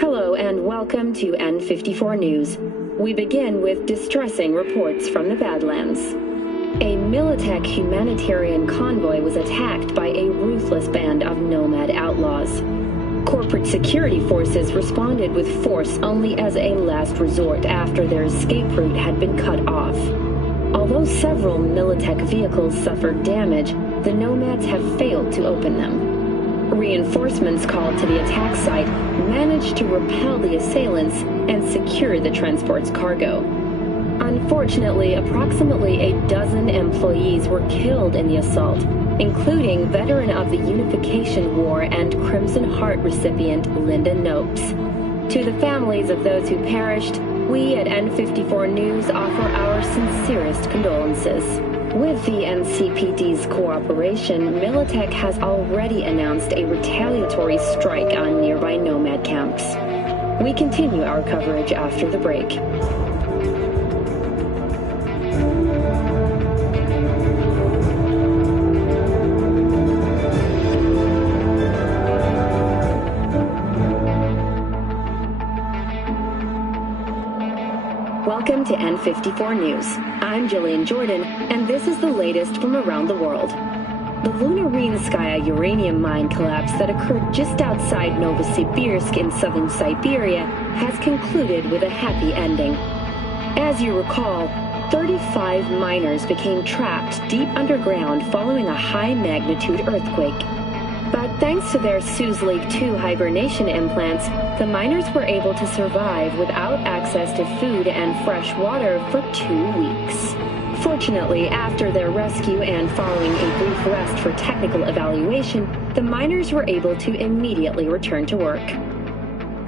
Hello and welcome to N54 News. We begin with distressing reports from the Badlands. A Militech humanitarian convoy was attacked by a ruthless band of nomad outlaws. Corporate security forces responded with force only as a last resort after their escape route had been cut off. Although several Militech vehicles suffered damage, the nomads have failed to open them. Reinforcements called to the attack site managed to repel the assailants and secure the transport's cargo. Unfortunately, approximately a dozen employees were killed in the assault, including veteran of the Unification War and Crimson Heart recipient Linda Nopes. To the families of those who perished, we at N54 News offer our sincerest condolences. With the NCPD's cooperation, Militech has already announced a retaliatory strike on nearby nomad camps. We continue our coverage after the break. Welcome to N54 News. I'm Jillian Jordan, and this is the latest from around the world. The Lunarinskaya uranium mine collapse that occurred just outside Novosibirsk in southern Siberia has concluded with a happy ending. As you recall, 35 miners became trapped deep underground following a high-magnitude earthquake. But thanks to their Suslake 2 hibernation implants, the miners were able to survive without access to food and fresh water for 2 weeks. Fortunately, after their rescue and following a brief rest for technical evaluation, the miners were able to immediately return to work.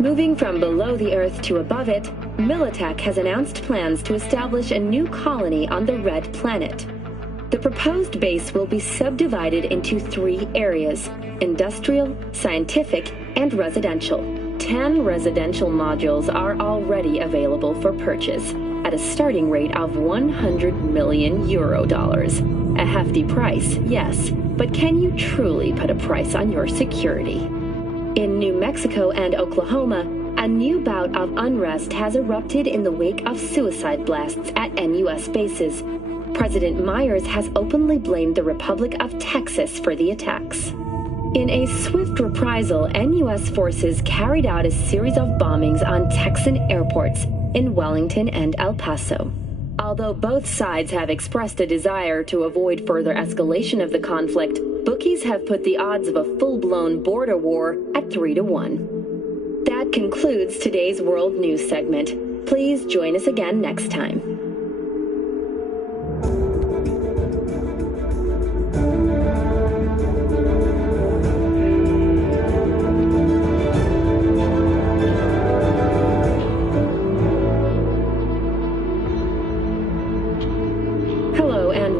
Moving from below the Earth to above it, Militech has announced plans to establish a new colony on the Red Planet. The proposed base will be subdivided into 3 areas: industrial, scientific, and residential. 10 residential modules are already available for purchase at a starting rate of €100 million. A hefty price, yes, but can you truly put a price on your security? In New Mexico and Oklahoma, a new bout of unrest has erupted in the wake of suicide blasts at NUS bases. President Myers has openly blamed the Republic of Texas for the attacks. In a swift reprisal, NUS forces carried out a series of bombings on Texan airports in Wellington and El Paso. Although both sides have expressed a desire to avoid further escalation of the conflict, bookies have put the odds of a full-blown border war at 3-1. That concludes today's World News segment. Please join us again next time.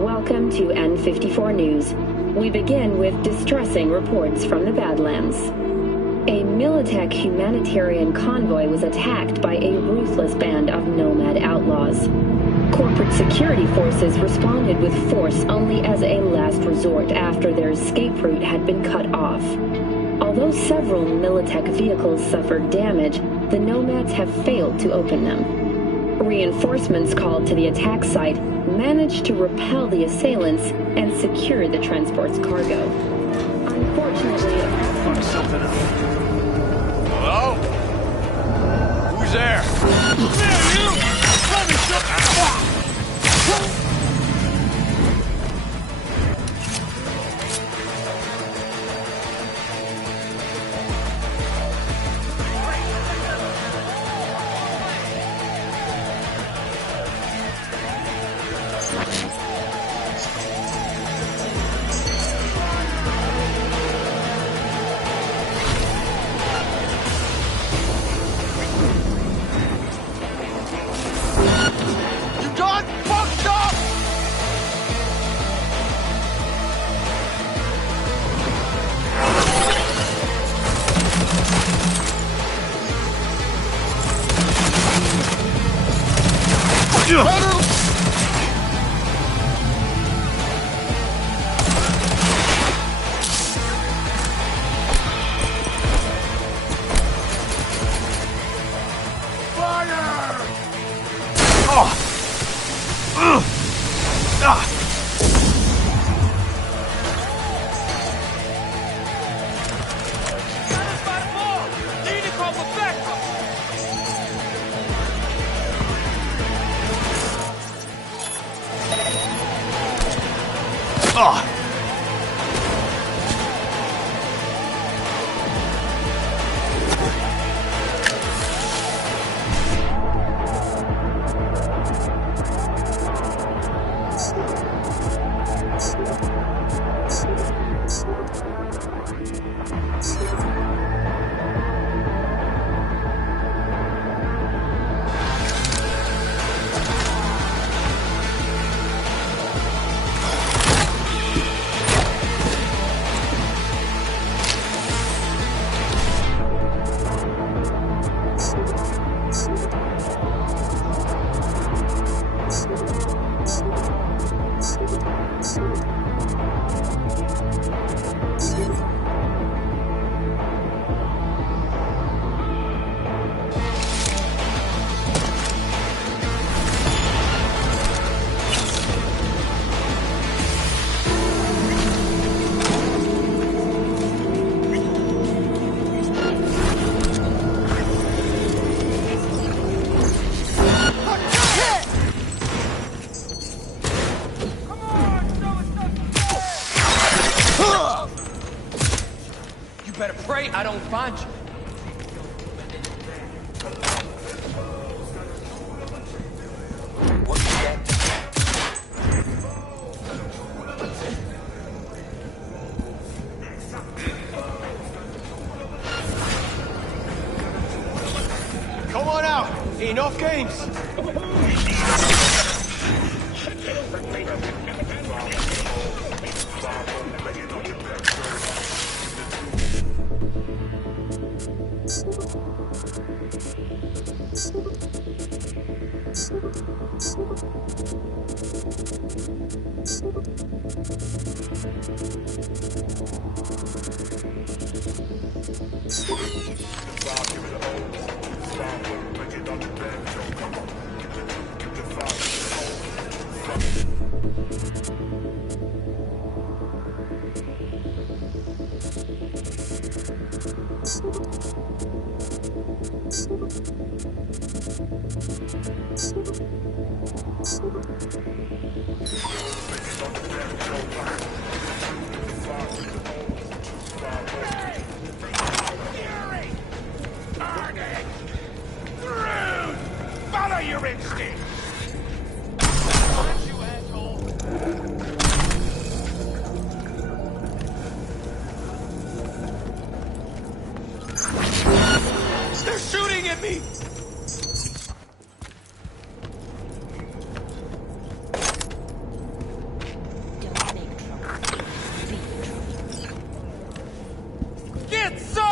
Welcome to N54 News. We begin with distressing reports from the Badlands. A Militech humanitarian convoy was attacked by a ruthless band of nomad outlaws. Corporate security forces responded with force only as a last resort after their escape route had been cut off. Although several Militech vehicles suffered damage, the nomads have failed to open them. Reinforcements called to the attack site managed to repel the assailants and secure the transport's cargo. Unfortunately, fuck something up. Hello? Who's there? Yeah, you! Let me shut find you. What you got? Come on out. Enough games. Follow your instinct. They're shooting at me! Don't make trouble. Be trouble. Get some!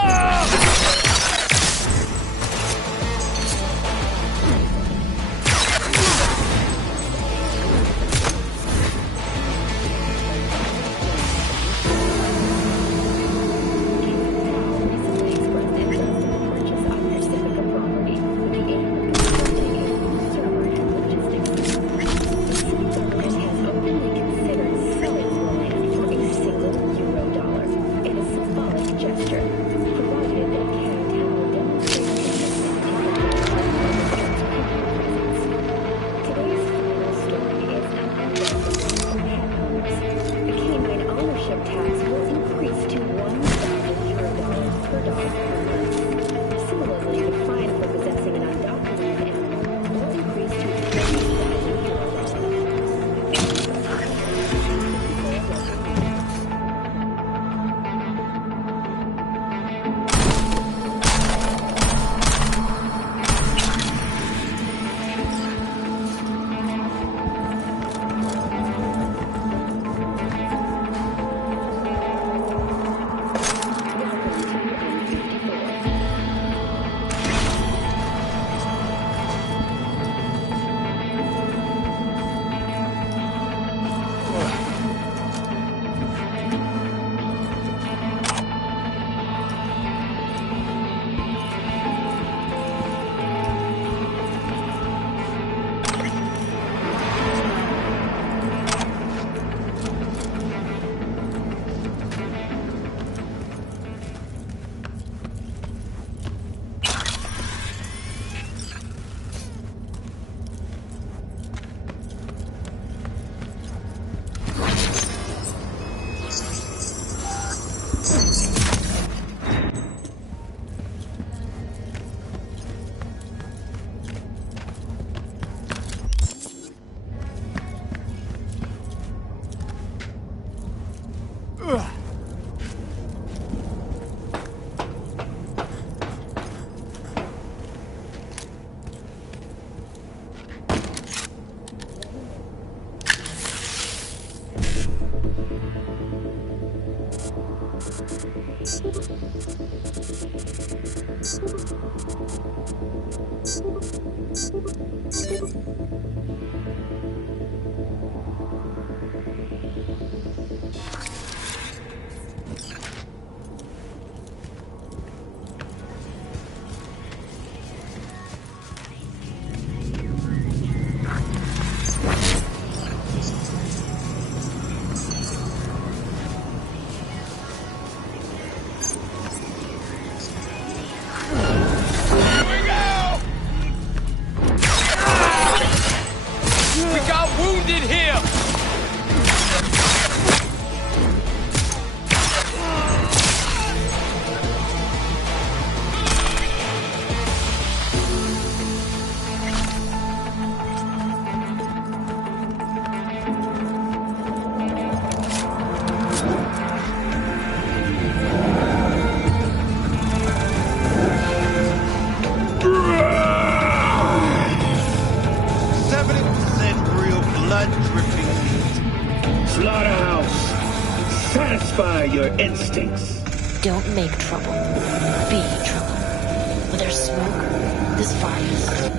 Satisfy your instincts. Don't make trouble. Be trouble. Where there's smoke, there's fires.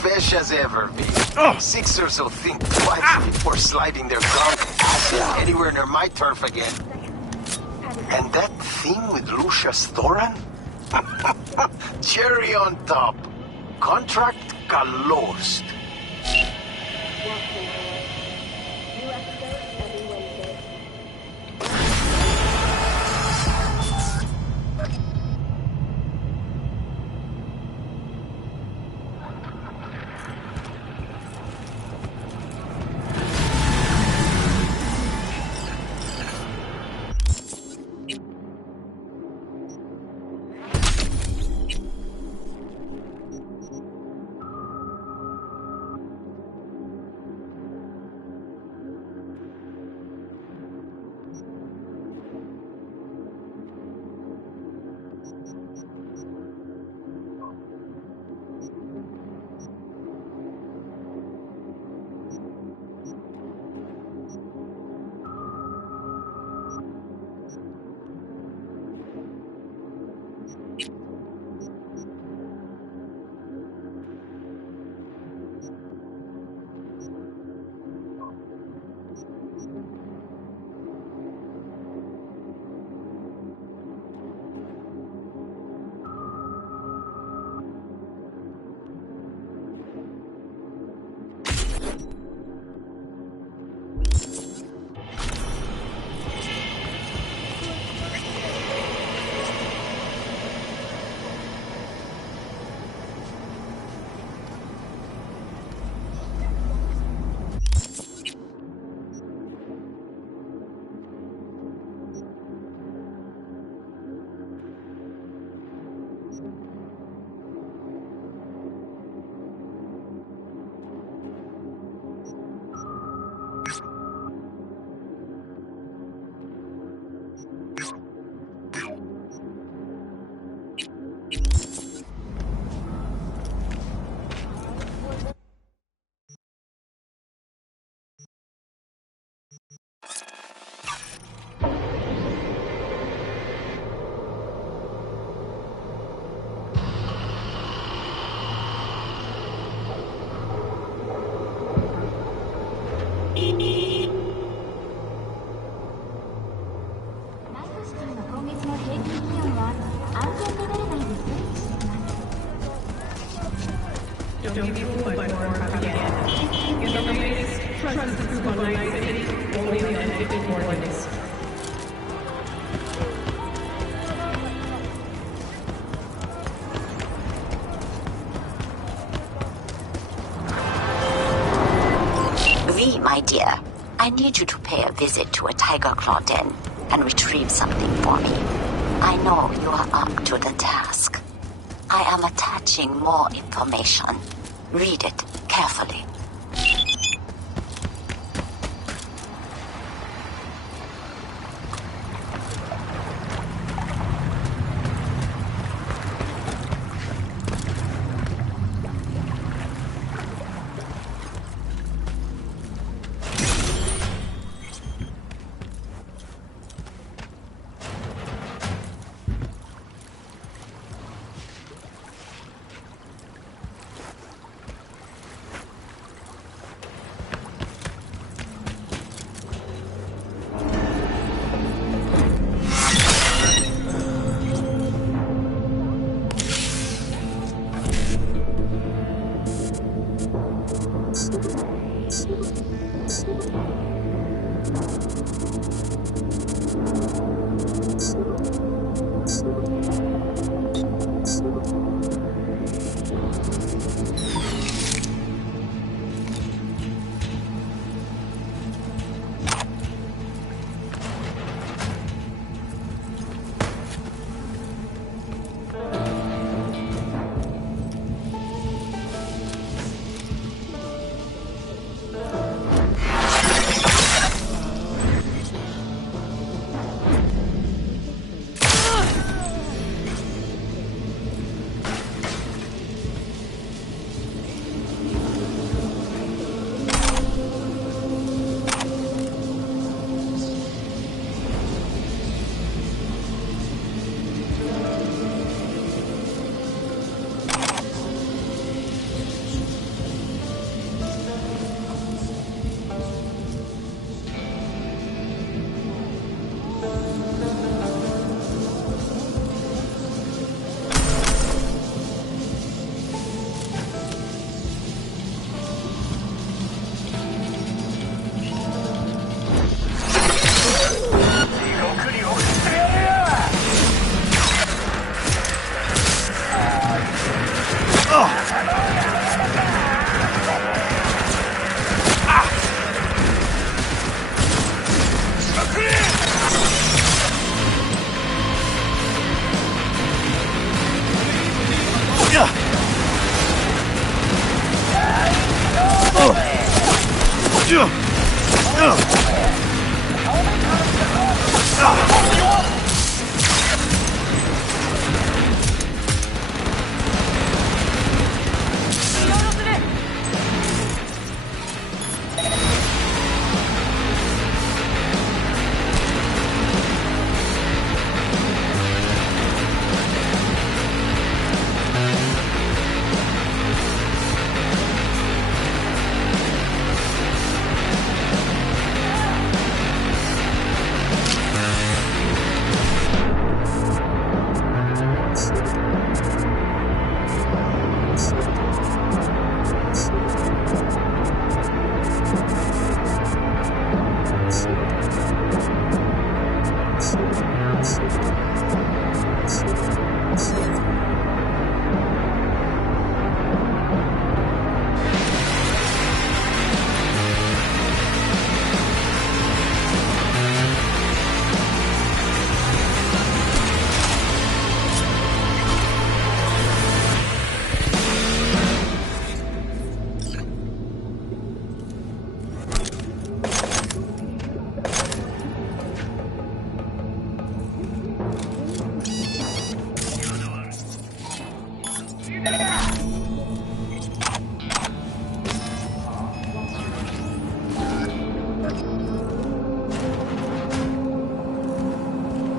Fresh as ever, B. Sixers will think twice before sliding their gunk acid anywhere near my turf again. And that thing with Lucius Thoran? Cherry on top. Contract closed. Don't be fooled by foreign propaganda. In the latest, trust the proof on Night City, only the unaffected warnings. V, my dear, I need you to pay a visit to a tiger claw den and retrieve something for me. I know you are up to the task. I am attaching more information. Read it carefully.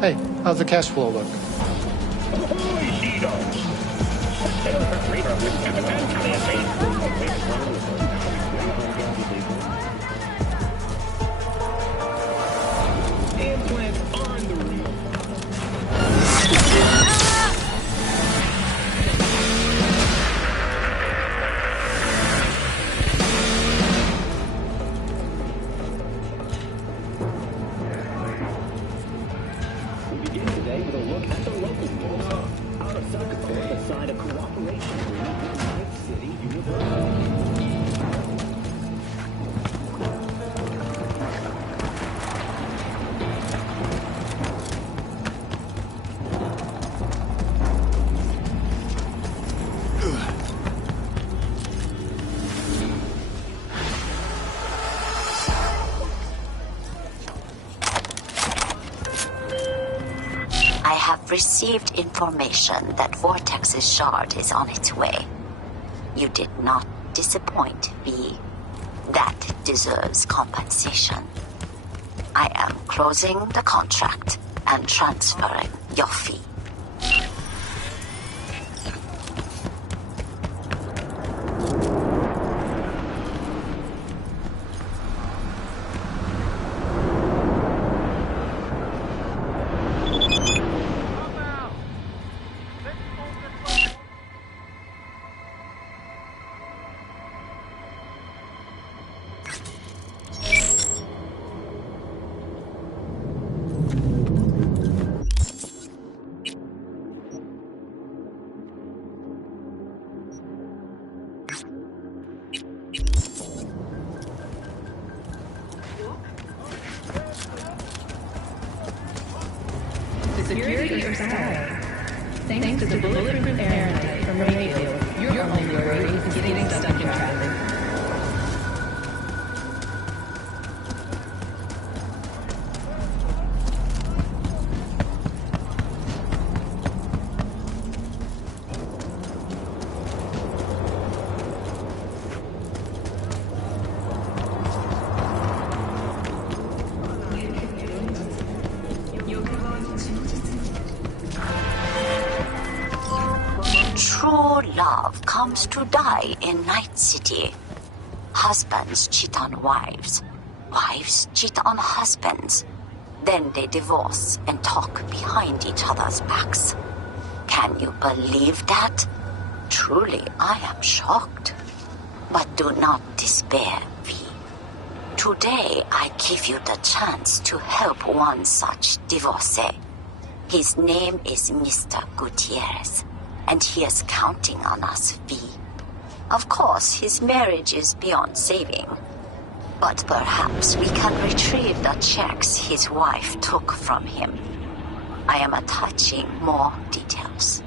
Hey, how's the cash flow look? Received information that Vortex's shard is on its way. You did not disappoint, V. That deserves compensation. I am closing the contract and transferring your fee. Security or sky? Thanks to the bulletproof airline from radio, your only worry is getting stuck in traffic. Comes to die in Night City. Husbands cheat on wives. Wives cheat on husbands. Then they divorce and talk behind each other's backs. Can you believe that? Truly, I am shocked. But do not despair, V. Today, I give you the chance to help one such divorcee. His name is Mr. Gutierrez. And he is counting on us, V. Of course, his marriage is beyond saving. But perhaps we can retrieve the checks his wife took from him. I am attaching more details.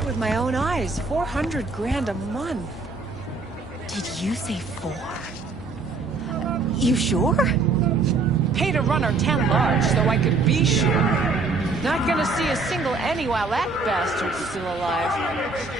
it with my own eyes. 400 grand a month. Did you say 4? You sure? Pay to run our town large so I could be sure. Not gonna see a single any while that bastard's still alive.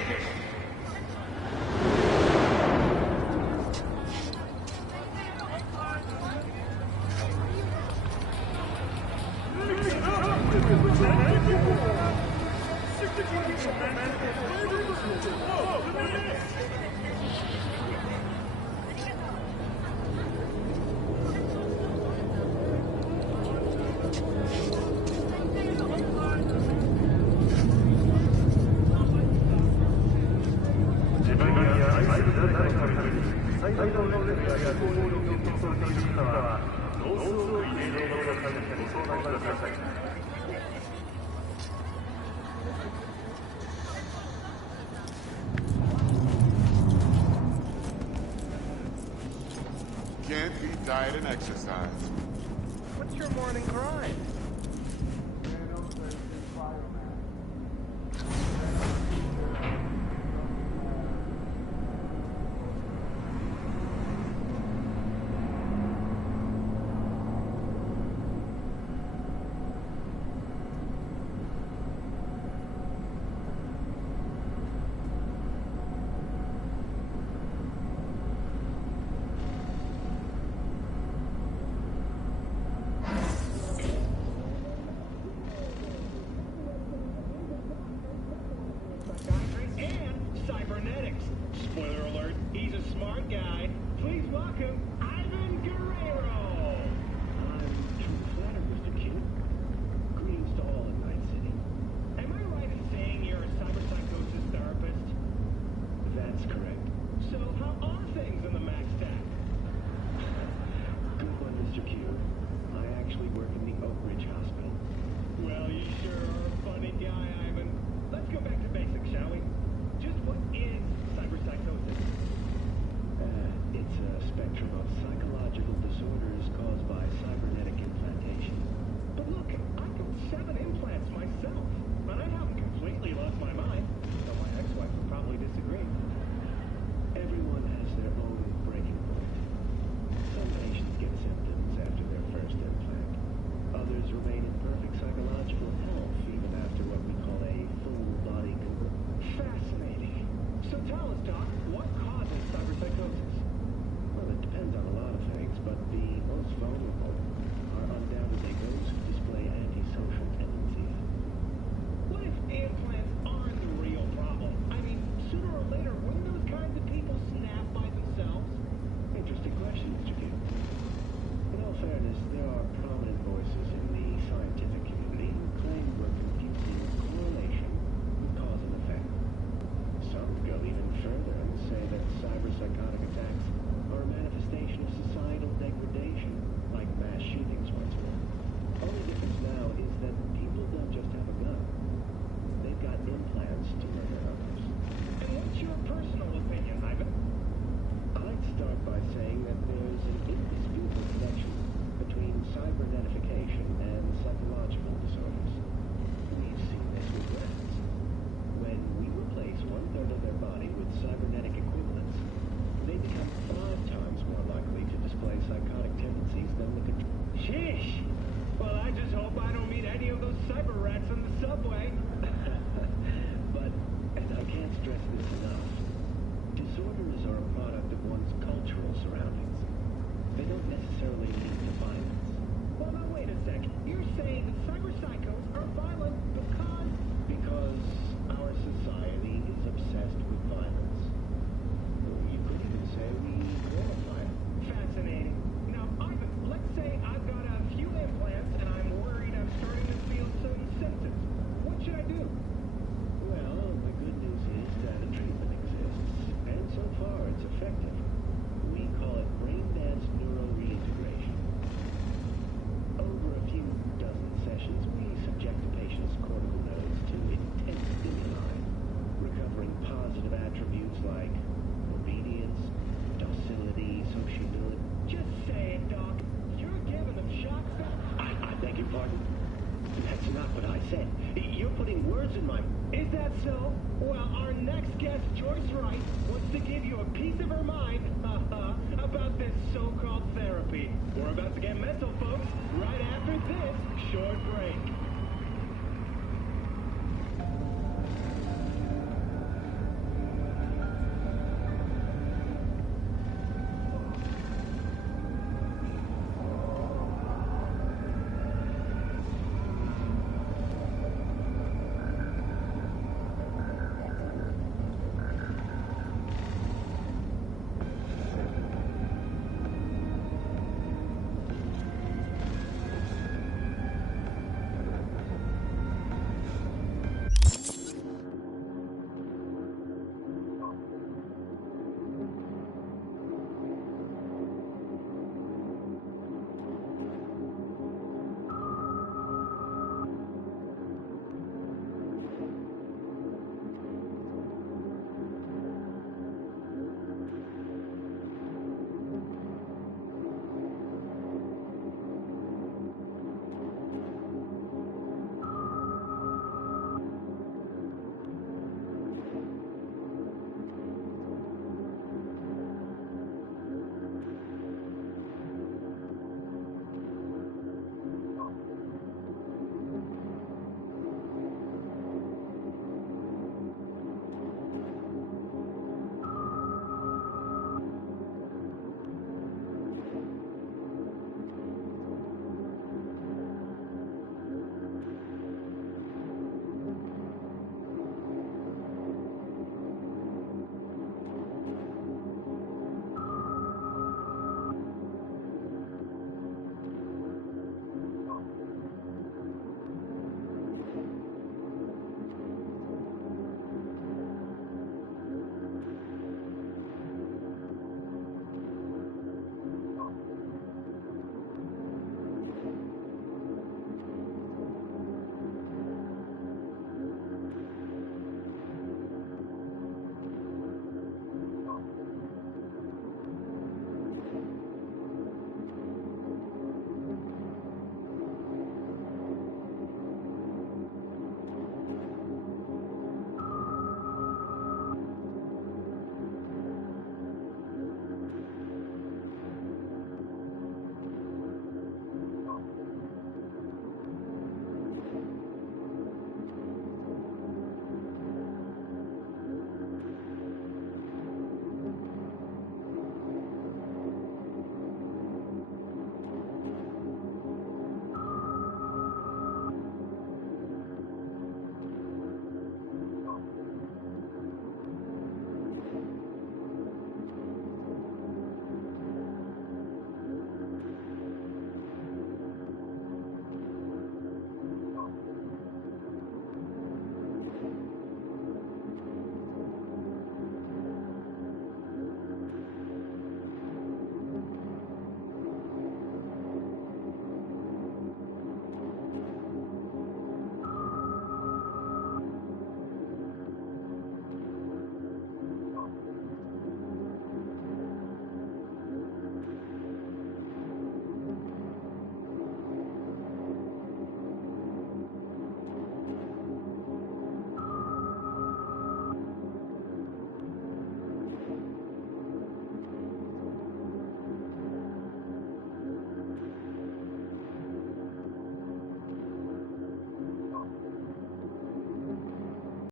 Can't beat diet and exercise. What's your morning grind? Cybernetics. Spoiler alert, he's a smart guy. Please welcome Ivan Guerrero. I'm truly flattered, Mr. Q. Greetings to all in Night City. Am I right in saying you're a cyberpsychosis therapist? That's correct. So how are things in the Max Stack? Good one, Mr. Q. I actually work in the Oak Ridge Hospital. Well, you sure are a funny guy, Ivan. Let's go back to basics, shall we? Just what is cyberpsychosis? It's a spectrum of psychological disorders caused by cybernetic implantation. But look, I've got 7 implants myself, and I haven't completely lost my mind, though my ex-wife would probably disagree. Everyone has their own breaking point. Some patients get symptoms after their first implant. Others remain in perfect psychological health even after what we call a full-body conversion. Fascinating. So tell us, Doc, what causes cyberpsychosis? Well, it depends on a lot of things, but the most vulnerable are undoubtedly those who display antisocial tendencies. What if implants aren't the real problem? I mean, sooner or later, wouldn't those kinds of people snap by themselves? Interesting question, Mr. Q. In all fairness, there are prominent voices in the scientific community who claim we're confusing correlation with cause and effect. Some go even further and say that cyberpsychotic attacks are a manifestation of societal degradation, like mass shootings once were. Only difference now is that people don't just have a gun. They've got implants to murder others. And what's your personal opinion, Ivan? I'd start by saying that there's an indisputable connection between cybernetification and psychological disorders. We've seen this with rats. When we replace 1/3 of their body with cybernetic equivalents, they become 5 times more likely to display psychotic tendencies than the control. Sheesh! Well, I just hope I don't meet any of those cyber rats on the subway. But, and I can't stress this enough, disorders are a product of one's cultural surroundings. They don't necessarily lead to violence. Well, now wait a sec. You're saying that cyberpsychos are violent because our society is obsessed with violence. You could even say we glorify it. Fascinating. Now, Ivan, let's say I've got a few implants and I'm worried I'm starting to feel some symptoms. What should I do? Well, the good news is that a treatment exists, and so far it's effective. We call it brain-dance neuro-reintegration. Over a few dozen sessions, we subject a patient's cortical nodes to intense stimuli, recovering positive attributes like obedience, docility, sociability. Just say it, Doc. You're giving them shock. I beg your pardon? That's not what I said. You're putting words in my... Is that so? Well, our next guest, Joyce Wright, wants to give you a piece of her mind about this so-called therapy. We're about to get mental, folks, right after this.